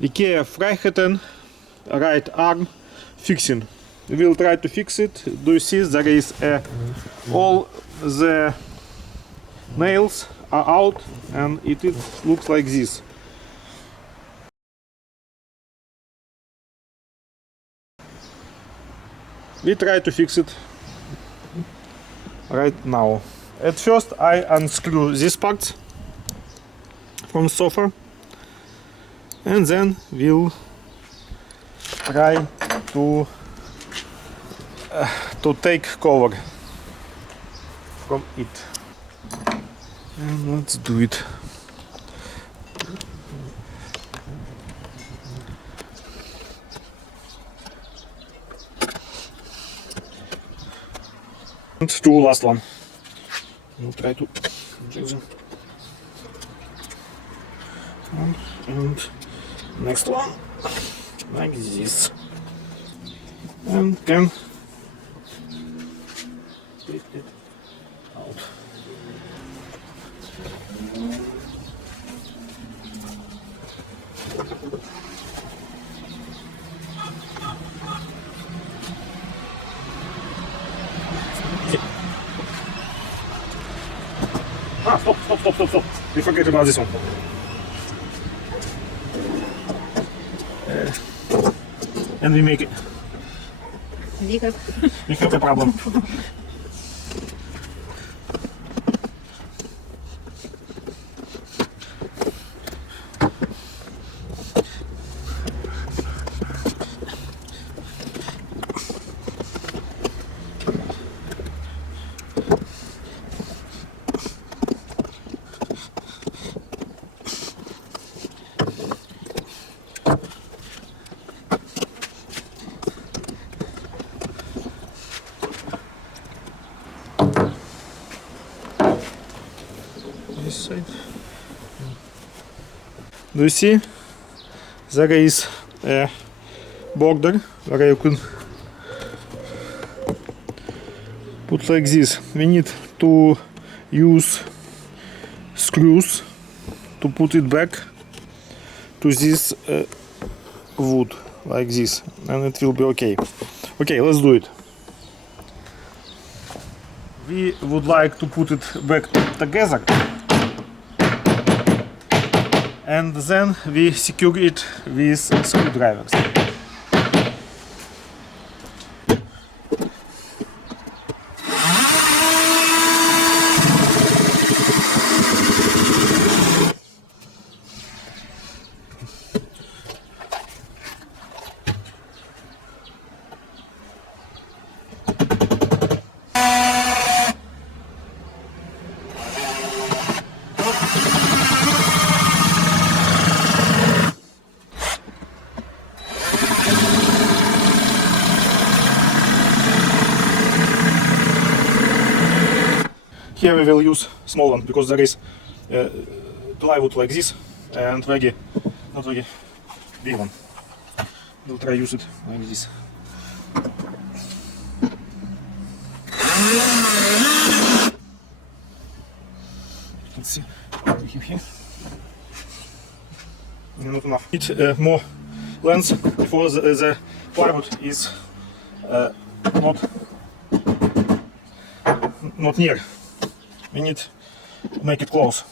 IKEA Friheten right arm fixing. We will try to fix it. Do you see there is all the nails are out and it looks like this. We try to fix it right now. At first I unscrew these parts from sofa and then we'll try to take cover from it. And let's do it. And two last one. We'll try to check them. And next one like this. And can take it out. Ah, stop. We forget about this one. And we make it. We have a problem. This side. Do you see? There is a border where you can put like this. We need to use screws to put it back to this wood like this, and it will be okay. Okay, let's do it. We would like to put it back together, and then we secure it with screwdrivers. Here we will use small one because there is plywood like this and not very big one. We'll try use it like this. Let's see what we have here. Not enough. Need more length before the plywood is not near. We need to make it close.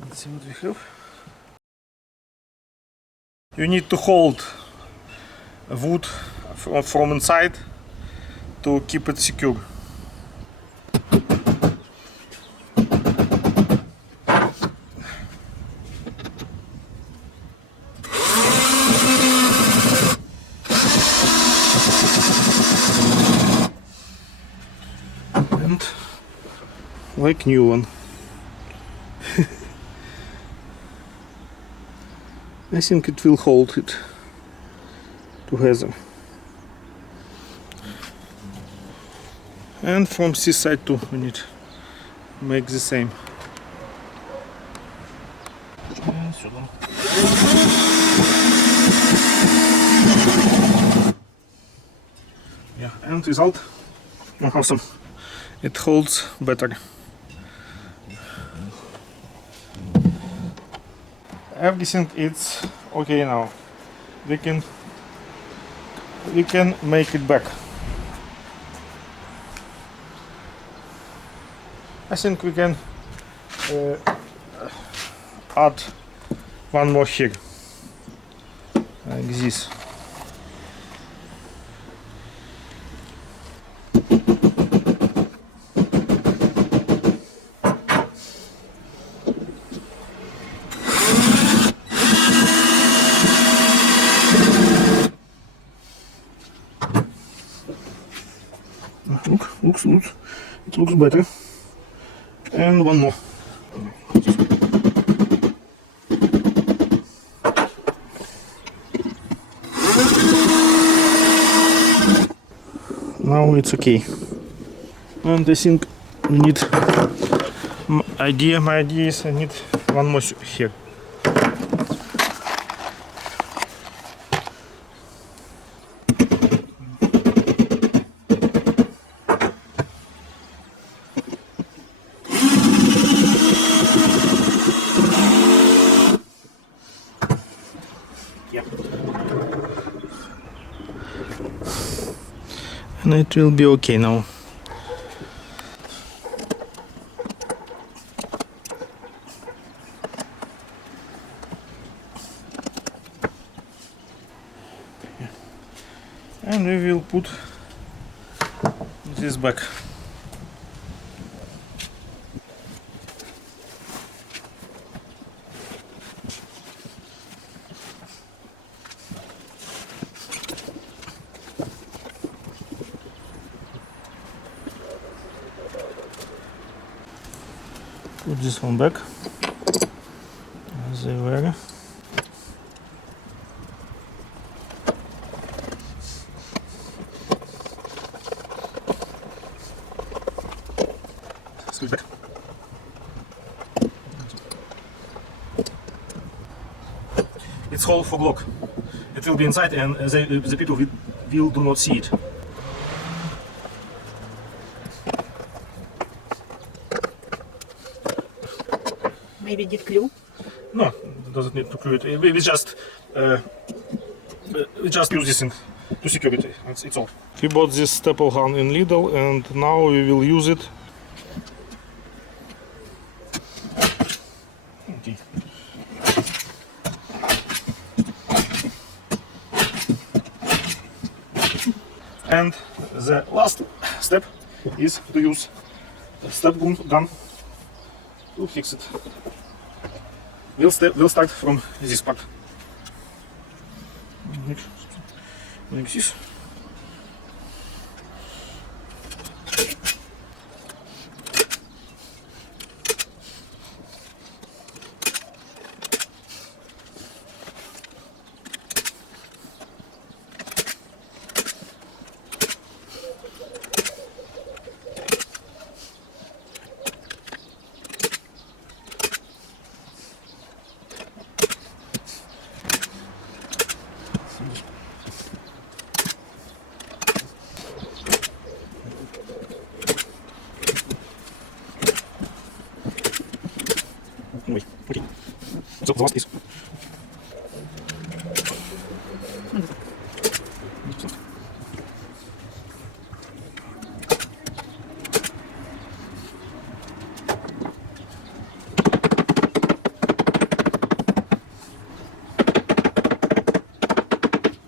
Let's see what we have. You need to hold wood from inside to keep it secure. Like new one. I think it will hold it together. And from this side too we need to make the same. Yeah, and result awesome. It holds better. Everything is okay now. We can make it back. I think we can add one more here, like this. Looks it looks better. And one more. Now it's okay. And I think we need my idea is I need one more here. And it will be okay now. And we will put this back. Put this one back as they were. Screw back. It's hole for block. It will be inside, and the people will do not see it. Maybe did glue? No, it doesn't need to glue it. We just use this thing to secure it. It's all. We bought this staple gun in Lidl, and now we will use it. Okay. And the last step is to use the step gun to fix it. We'll start from this part. Like this. Wait, okay. So the last is.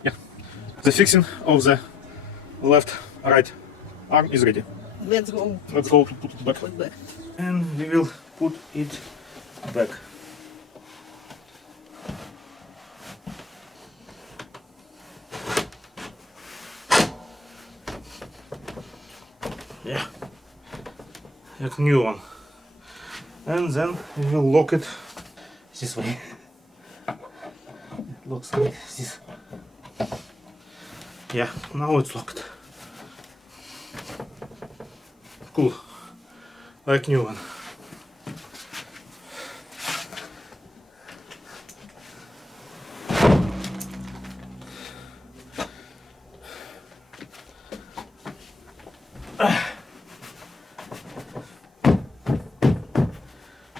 Yeah, the fixing of the left right arm is ready. Let's go. Let's go to put it back. Put back. And we will put it back. Yeah, like new one. And then we will lock it this way. It looks like this. Yeah, now it's locked. Cool, like new one.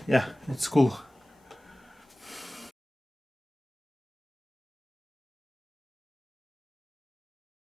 Yeah, it's cool.